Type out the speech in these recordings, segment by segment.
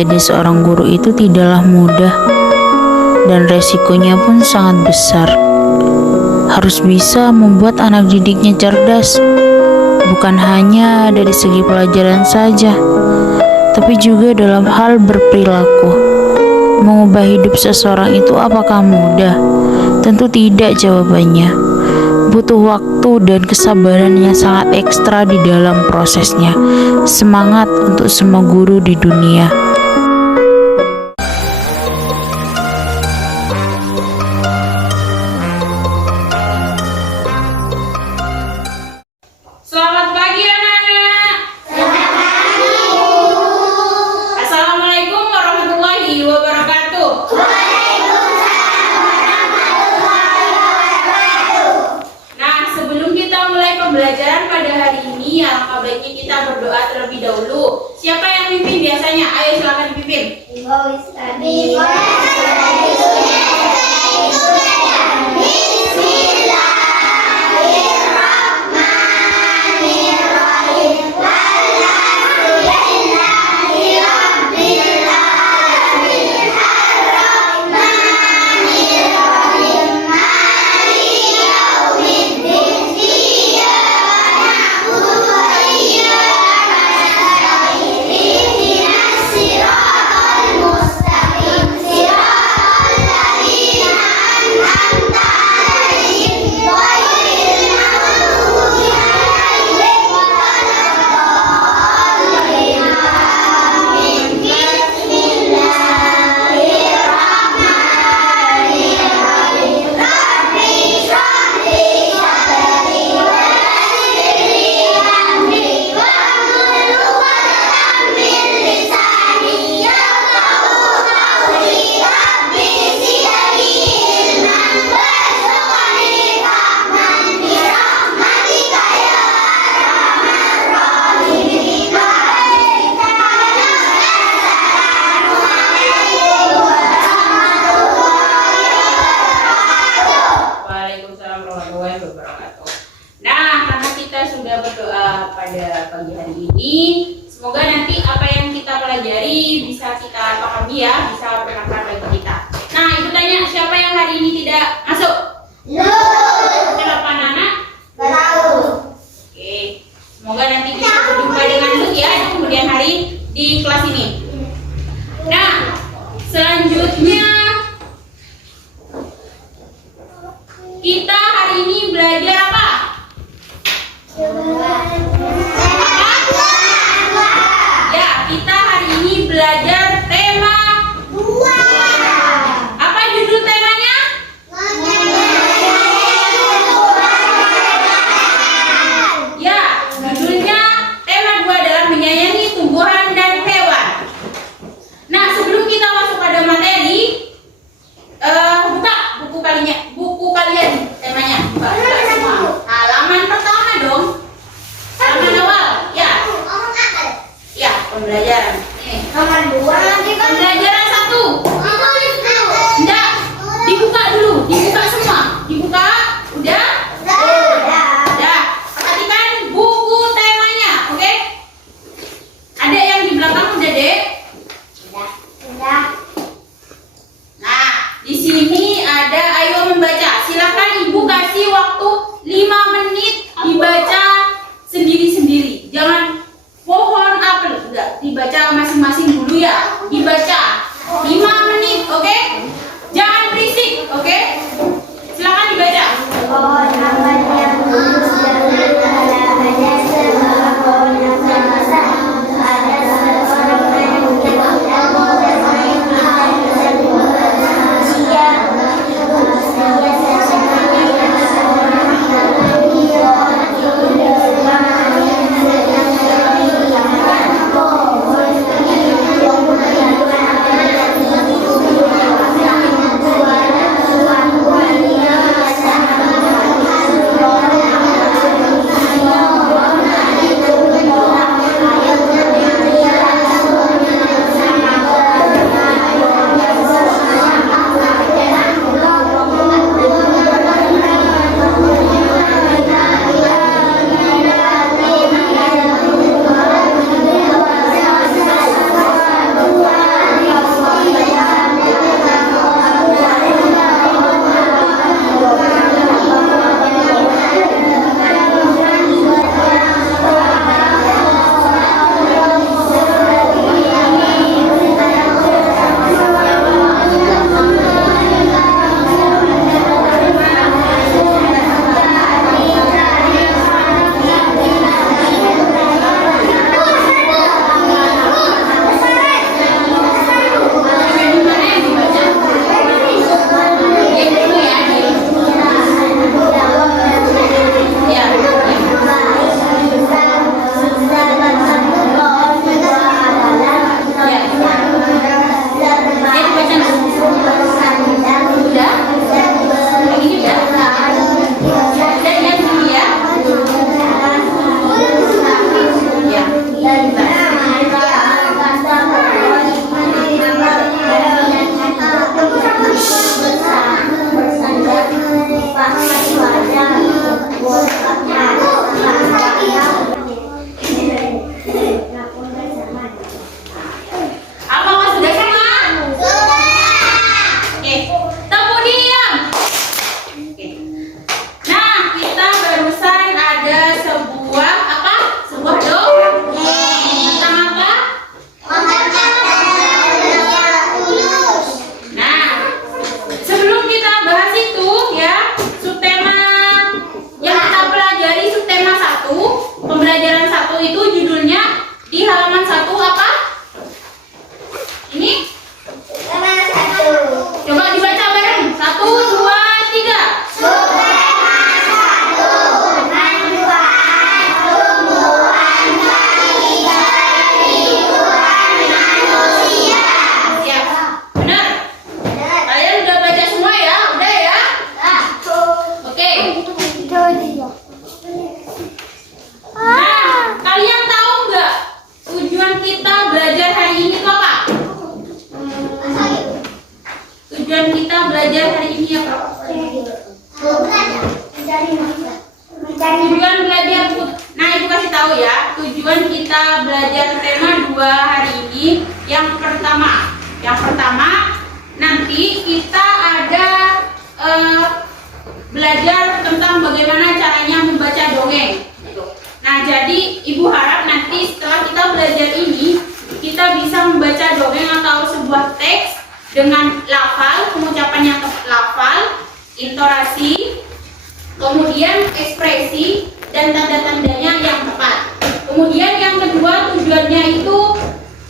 menjadi seorang guru itu tidaklah mudah dan resikonya pun sangat besar. Harus bisa membuat anak didiknya cerdas, bukan hanya dari segi pelajaran saja, tapi juga dalam hal berperilaku. Mengubah hidup seseorang itu apakah mudah? Tentu tidak jawabannya. Butuh waktu dan kesabaran yang sangat ekstra di dalam prosesnya. Semangat untuk semua guru di dunia. Selamat pagi anak-anak. Assalamualaikum warahmatullahi wabarakatuh. Nah, sebelum kita mulai pembelajaran pada hari ini, alangkah baiknya kita berdoa terlebih dahulu. Siapa yang mimpin biasanya? Ayo silakan dipimpin. Waalaikumsalam warahmatullahi wabarakatuh. Nah, karena kita sudah berdoa pada pagi hari ini, semoga nanti apa yang kita pelajari bisa kita pahami ya, bisa bermanfaat bagi kita. Nah, ibu tanya, siapa yang hari ini tidak masuk? Kenapa anak? Oke, semoga nanti kita berjumpa dengan Lut ya di kemudian hari di kelas ini. Nah, selanjutnya kita hari ini belajar apa? Ya, kita hari ini belajar tema 2. Apa judul temanya? Ya, judulnya tema 2 adalah menyayangi tumbuhan dan hewan. Nah, sebelum kita masuk pada materi, buka buku kalian temanya. kita belajar tema 2 hari ini. Yang pertama nanti kita ada belajar tentang bagaimana caranya membaca dongeng. Nah, jadi Ibu harap nanti setelah kita belajar ini, kita bisa membaca dongeng atau sebuah teks dengan lafal, pengucapan yang lafal, intonasi, kemudian ekspresi dan tanda-tandanya yang tepat. Kemudian yang kedua, tujuannya itu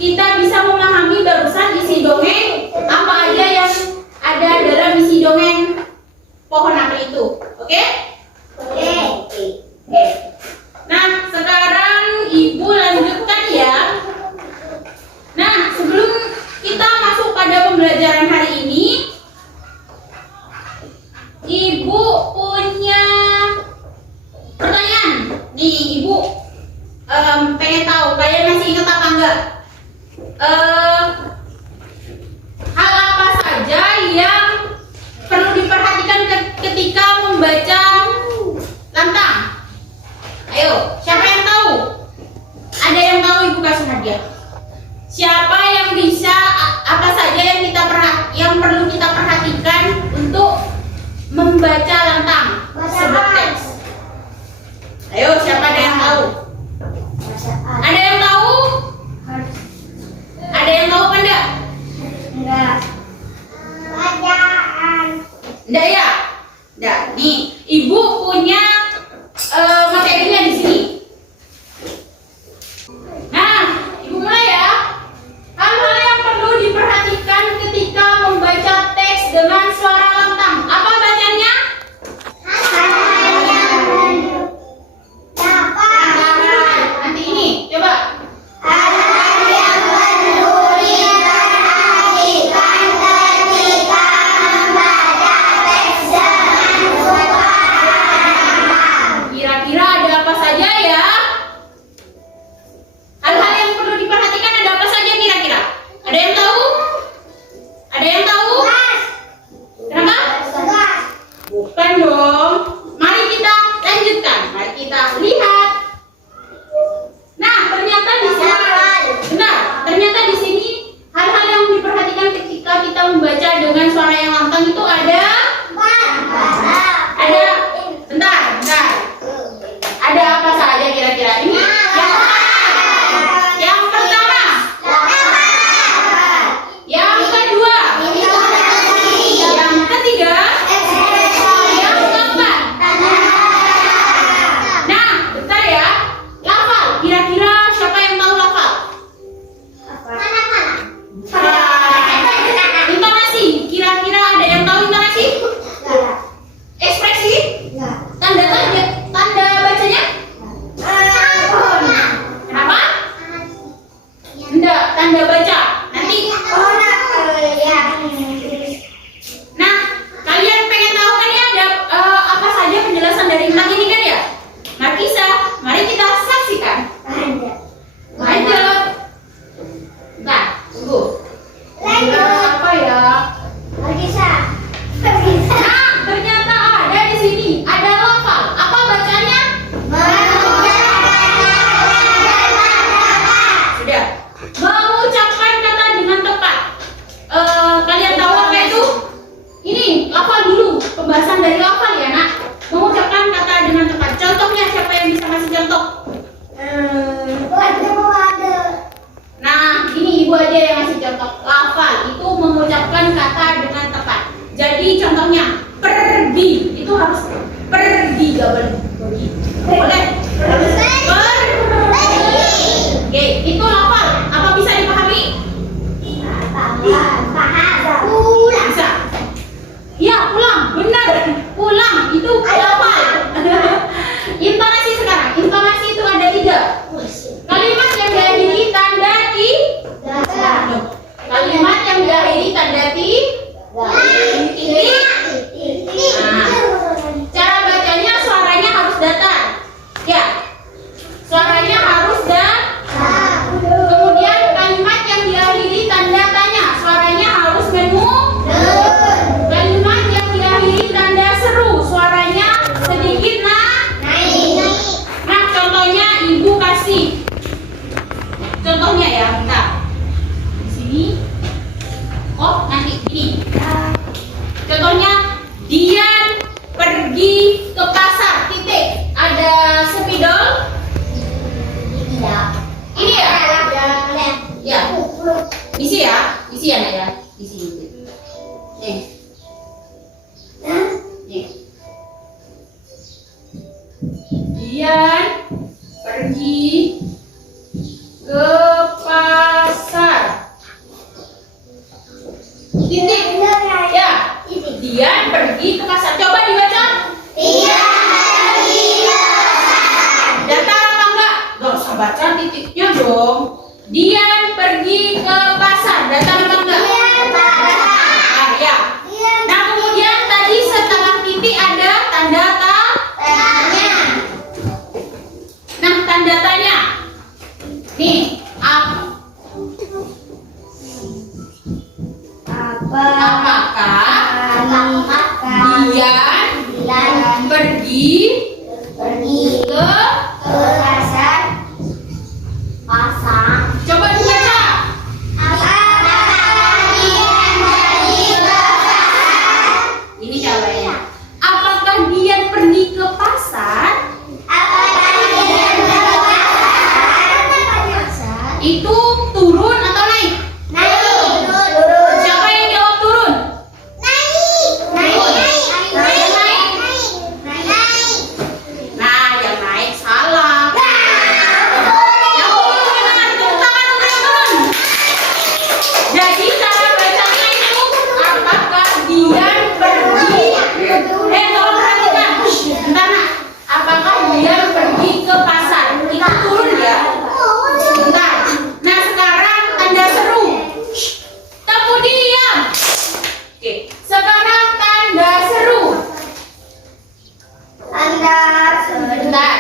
kita bisa memahami barusan isi dongeng, apa aja yang ada dalam isi dongeng pohon apel itu. Oke? Oke. Nah, sekarang Ibu lanjutkan ya. Nah, sebelum kita masuk pada pembelajaran hari ini, Ibu punya pertanyaan. Nih, Ibu pengen tahu, kalian masih ingat apa enggak? Hal apa saja yang perlu diperhatikan ketika membaca lantang? Ayo, siapa yang tahu? Ada yang tahu, Ibu kasih hadiah. Siapa yang bisa, apa saja yang perlu kita perhatikan untuk membaca lantang sebuah teks? Ayo, siapa ada yang tahu? Ada yang tahu? Ada yang tahu apa enggak? Enggak ya? Enggak. Nih, Ibu punya materinya di sini. Nah, Ibu mulai ya. Hal-hal yang perlu diperhatikan ketika membaca teks dengan suara lantang. Apa bacanya? Nanti ini, coba. Kira-kira ada apa saja ya? Hal-hal yang perlu diperhatikan ada apa saja kira-kira? Ada yang tahu? Ada yang tahu? Kenapa? Bukan dong. Mari kita lanjutkan. Mari kita lihat. Nah, ternyata di sini benar. Ternyata di sini hal-hal yang diperhatikan ketika kita membaca dengan suara yang lantang itu ada. Bentar. Ada apa saja kira-kira? Ini yang pertama. Yang kedua. Yang ketiga. Yang keempat. Nah, bentar ya. Lafal. Kira-kira siapa yang tahu lafal? Intonasi. Kira-kira ada yang tahu intonasi? Ekspresi? Tanda bacanya? Kenapa? Enggak, tanda baca. Nanti. Nah, kalian pengen tahu kan ya ada apa saja penjelasan dari tentang ini kan ya? Mari kita saksikan. Lanjut. Bentar, tunggu. Apa ya? Nah, ternyata ada di sini. Ada lafal. Apa bacanya? Sudah. Mengucapkan kata dengan tepat. Kalian tahu apa itu? Ini lafal dulu. Pembahasan dari lafal ya, Nak. Mengucapkan kata dengan tepat. Contohnya siapa yang bisa kasih contoh? Nah, ini Ibu aja yang ngasih contoh. Lafal itu mengucapkan kata dengan tepat. Jadi contohnya pergi itu harus pergi, gak boleh pergi. Boleh? Oke, itu lafal. Apa bisa dipahami? Bisa. Iya, pulang. Benar. Pulang itu lafal. Intonasi sekarang. Intonasi itu ada 3. Kalimat yang diakhiri tanda Kalimat yang diakhiri tanda titik. Nah, cara bacanya suaranya harus datar. Ya. Suaranya harus datar. Kemudian kalimat yang diakhiri tanda tanya, suaranya harus menurun. Kalimat yang diakhiri tanda seru, suaranya pergi ke pasar. Titik. Ada spidol. Ini ya? Ya. Isi ya? Isi ya, Nak ya? Isi. Nih. Nih. Dian pergi ke pasar. Titik. Ya. Dian pergi ke pasar. Coba dibaca. Datar apa enggak? Gak usah baca titiknya dong. Dian pergi ke pasar. Datar apa enggak? Datar. Ya. Nah, kemudian tadi setelah titik ada tanda tanya. Nah, tanda tanya. Nih, apakah Dian pergi ke coba dibaca. Ini jawabannya. Apakah Dian pergi ke pasar? Itu turun atau naik? Siapa yang jawab turun? Nah, yang naik salah. Yang turun gimana? Tepuk tangan untuk yang turun. Jadi cara bacanya itu apakah Dian pergi? Tolong perhatikan. Bentar, Nak. Apakah Dian pergi ke pasar? Itu turun ya. Bentar. Nah, sekarang tanda seru. Tepuk diam. Oke, sekarang tanda seru. Bentar.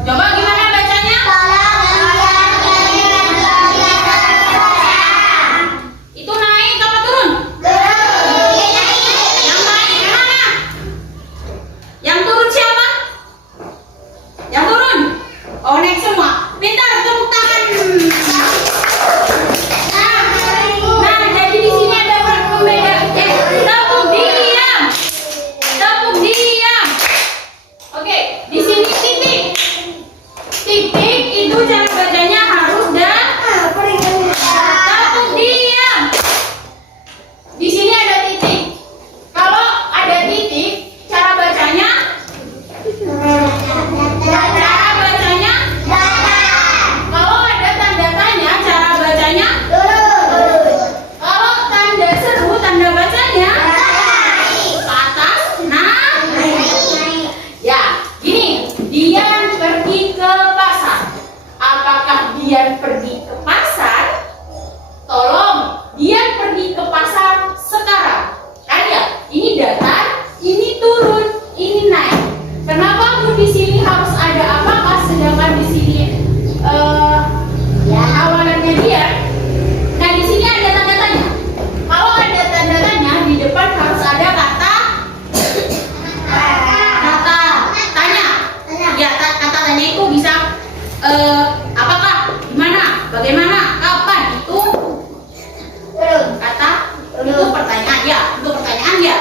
Coba gimana bacanya? Itu naik apa turun? Yang naik mana? Yang turun siapa? Yang turun? Oh, naik semua. Pintar, tepuk tangan. Nah, jadi di sini ada pembeda. Tepuk diam. Tepuk diam. Oke, di sini titik. Titik itu cara bacanya harus dan. Tepuk diam. Di sini ada titik. Kalau ada titik, cara bacanya. Kalau ada tanda tanya, cara bacanya. Kalau tanda seru, tanda bacanya. Ke atas. Nah. Ya, gini. Dian pergi ke pasar. Apakah Dian pergi ke pasar? Tolong, Dian pergi ke pasar sekarang. Kan ya, ini datar, ini turun, ini naik. Kenapa Bu di sini harus ada apakah sedangkan di sini awalannya Dian? Nah, di sini ada tanda tanya. Kalau ada tanda tanya, di depan harus ada kata tanya. Ya, kata tanya itu bisa apakah, gimana, bagaimana, kapan, itu kata itu pertanyaan ya, itu pertanyaan ya.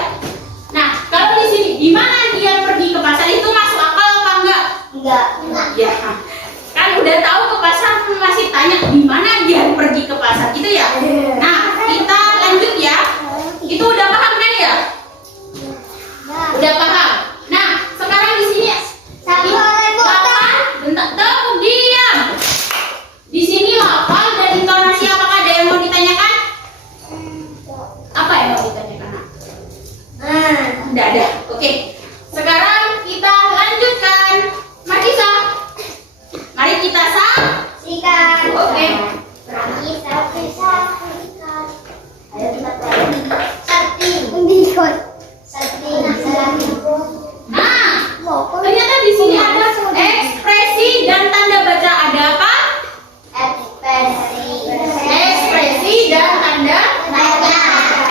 Nah, kalau di sini di mana dia pergi ke pasar itu masuk akal apa enggak? Ya, kan udah tahu ke pasar masih tanya di mana dia pergi ke pasar gitu ya. Nah, kita lanjut ya. Itu udah paham kan ya? Udah paham. Nah, sekarang di sini kapan? Bentar, tepuk diam. Di sini lafal dan intonasi apakah ada yang mau ditanyakan? Apa yang mau ditanyakan? Tidak ada. Oke. Sekarang kita lanjutkan. Marisa. Mari kita saksikan. Oke. Nah, ternyata di sini ada ekspresi dan tanda baca. Ada apa? Ekspresi.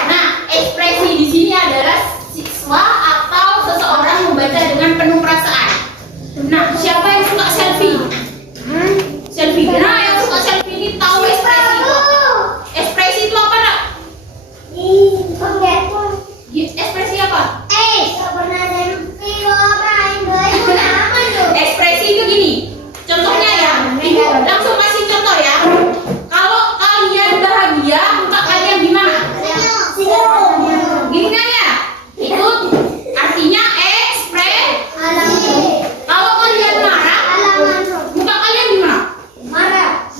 Nah, ekspresi di sini adalah siswa atau seseorang membaca dengan penuh perasaan. Nah, siapa yang suka selfie? Selfie. Nah, yang suka selfie ini tahu ekspresi itu. Ekspresi itu apa, Nak? Ekspresi apa? Ekspresi itu gini. Contohnya ya, Ibu langsung kasih contoh ya. Kalau kalian bahagia, muka kalian gimana? Gini kan ya? Itu artinya ekspresi. Kalau kalian marah, muka kalian gimana?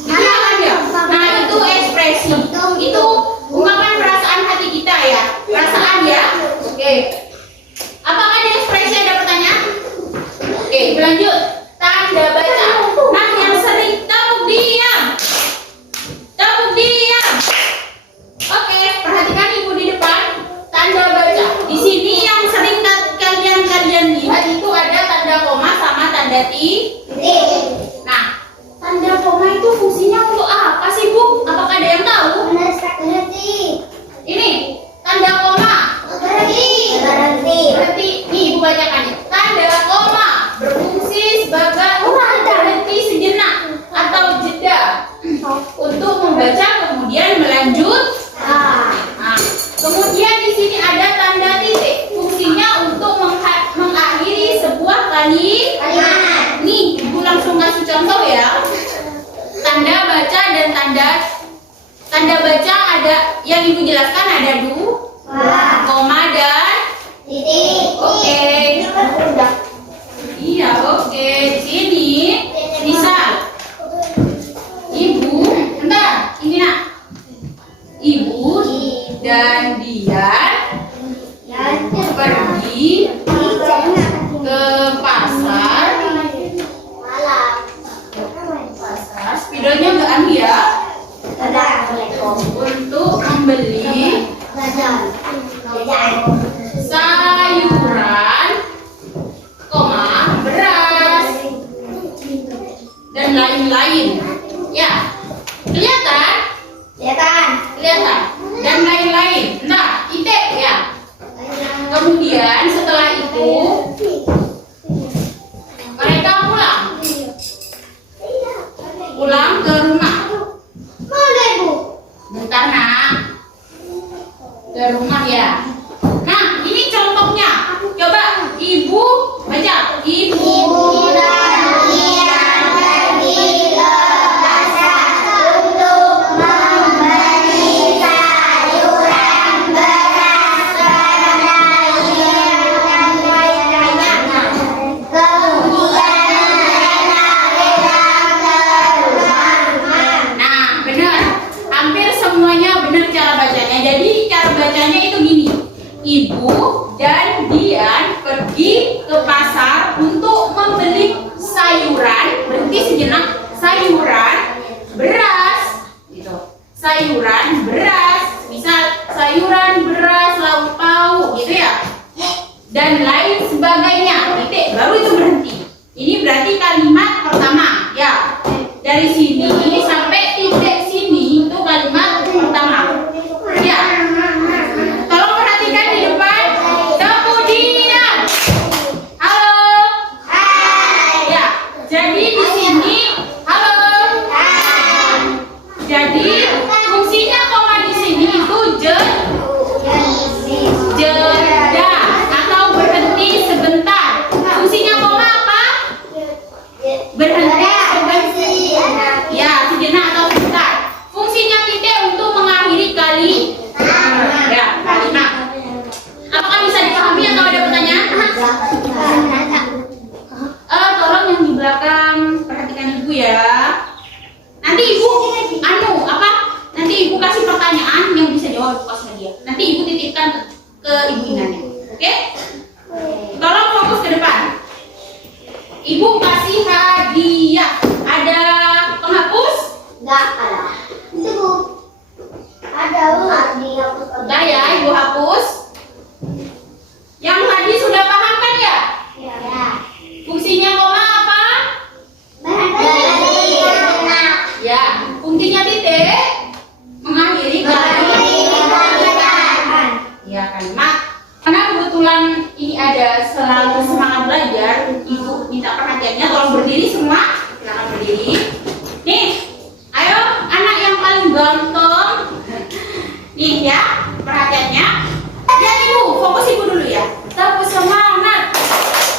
Iya kan ya? Nah, itu ekspresi. Itu ungkapan perasaan hati kita ya. Perasaan ya. Oke. Apakah ada ekspresi, ada pertanyaan? Oke, berlanjut. Tanda baca. Nah, yang sering tepuk diam. Tepuk diam. Oke, perhatikan Ibu di depan. Tanda baca. Di sini yang sering kalian lihat itu ada tanda koma sama tanda titik. Nah, tanda koma itu fungsinya untuk apa sih, Bu? Apakah ada yang tahu? Ini tanda koma. Berarti nih Ibu bacakan ya. Tanda koma berfungsi sebagai berhenti sejenak atau jeda untuk membaca kemudian melanjut. Nah, kemudian di sini ada tanda titik. Fungsinya untuk mengakhiri sebuah kalimat. Nih, Ibu langsung kasih contoh ya. Tanda baca dan tanda baca ada yang Ibu jelaskan ada koma dan titik. Oke. Iya, oke. Di sini misal Ibu, bentar, ini Nak. Ibu dan Dian pergi ke pasar. Spidolnya nggak ambil ya. Untuk membeli sayuran, beras dan lain-lain. Ya, kelihatan? Kelihatan. Dan lain-lain. Nah, titik ya. Kemudian setelah itu mereka pulang ke rumah. Bentar, Nak. Ke rumah ya. Nah, ini contohnya. Coba Ibu baca. Ibu Ibu dan Dian pergi ke pasar untuk membeli sayuran, berhenti sejenak, sayuran, beras, gitu. Sayuran, beras, misal sayuran, beras, lauk pauk, gitu ya. Dan lain sebagainya, titik, baru itu berhenti. Ini berarti kalimat pertama, ya. Dari sini sampai titik sini itu kalimat pertama. Ya. Berhenti sebentar. Ya, sejenak tujuan ini ada selalu semangat belajar, ibu minta perhatiannya, tolong berdiri semua, silakan berdiri. Nih, ayo anak yang paling ganteng, nih ya perhatiannya. Ya ibu, fokus ibu dulu ya. Tepuk semangat,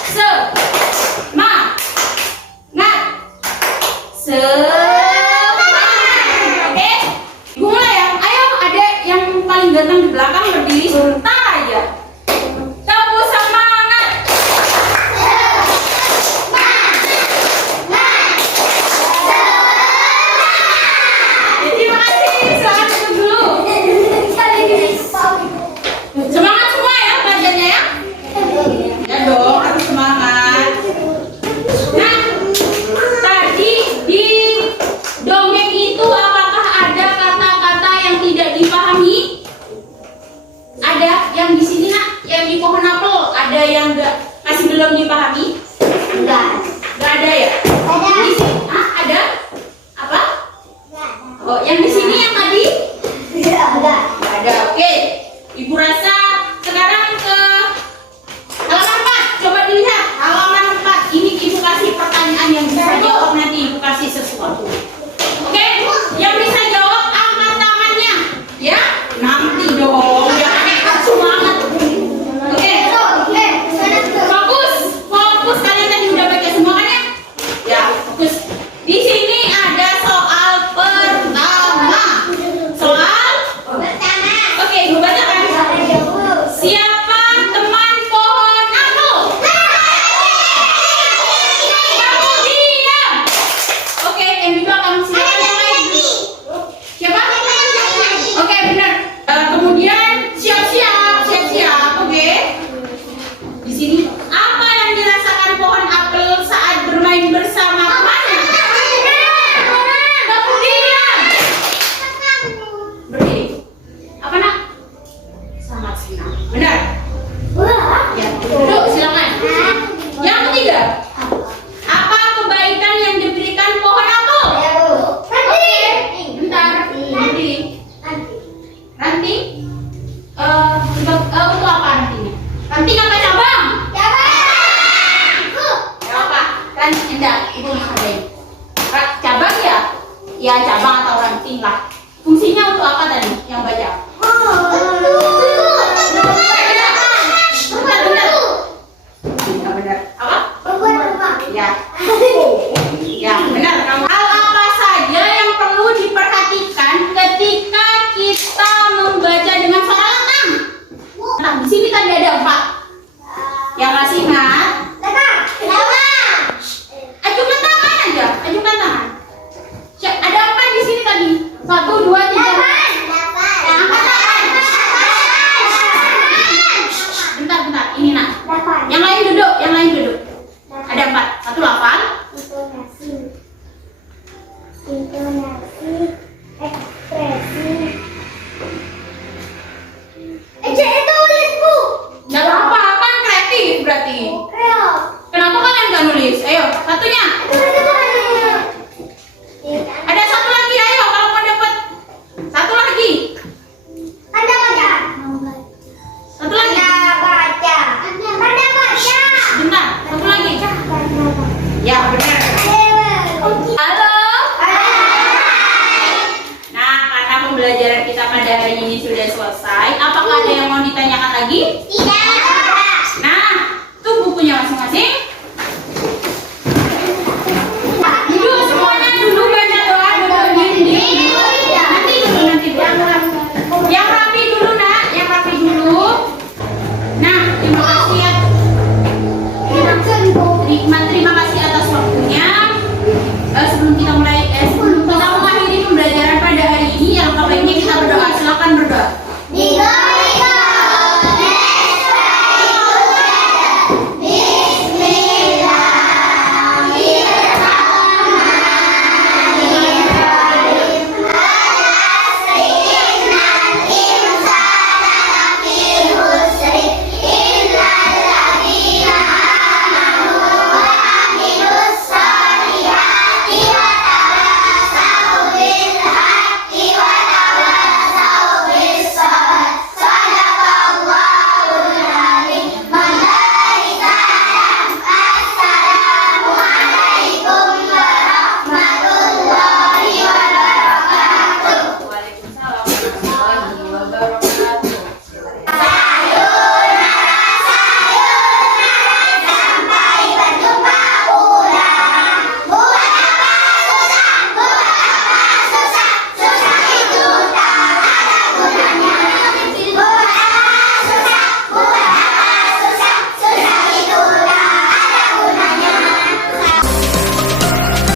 semangat, semangat. Oke, ibu mulai ya. Ayo adek yang paling ganteng di belakang berdiri sebentar aja. Tepuk semangat. Terima kasih. Selamat duduk dulu. Semangat semua ya belajarnya ya. Ya dong, harus semangat. Nah, tadi di dongeng itu apakah ada kata-kata yang tidak dipahami? Ada yang di sini nak, yang di pohon apel, ada yang masih belum dipahami? Enggak ada ya? Di sini, ada? Apa? Oh, yang di sini yang tadi? Enggak ada. Oke, ibu rasa sekarang ke halaman 4. Coba dilihat halaman 4. Ini ibu kasih pertanyaan yang bisa jawab, nanti ibu kasih sesuatu. Oke, yang bisa jawab angkat tangannya. Ya, nanti dong. Ya, semangat. Oke. Fokus kalian tadi udah baca semua kan ya? Ya, fokus. Di sini ada soal pertama. Soal pertama. Oke, ibu bacakan. Siapa teman pohon apel? Kamu diam. Oke, yang di belakang silakan yang lain. Siapa? Oke, benar. Kemudian siap-siap. Oke. Di sini apa yang dirasakan pohon apel saat bermain bersama temannya? Kamu diam. Berdiri. Apa nak? Sangat senang. Benar. Ya, duduk silakan. Yang ketiga, apa kebaikan yang diberikan pohon apel? Oke, bentar. Ranting. Untuk apa rantingnya? Ranting apa cabang? Ya apa? Ranting enggak, ibu menghargai. Cabang ya? Ya cabang atau ranting lah. Fungsinya untuk apa tadi yang baca? Benar. Apa? Ya. Ya, benar. Hal apa saja yang perlu diperhatikan ketika kita membaca dengan suara lantang? Nah, di sini tadi ada 4. Yang masih ingat? Ajukan tangan aja. Ajukan tangan. Ada 4 di sini tadi. 1, 2, 3. Angkat tangan. Bentar. Ini nak. Yang lain duduk. Ada 4. 1 8. Intonasi, ekspresi. Tulis bu. Nggak apa-apa, kan kreatif berarti. Kenapa kalian nggak nulis? Ayo, satunya. Ada satu lagi, ayo kalau mau dapat. Satu lagi. Anda baca. Satu lagi. Bentar, satu lagi. Ya, benar. Halo. Nah, karena pembelajaran kita pada hari ini sudah selesai, apakah ada yang mau ditanyakan lagi? Tidak.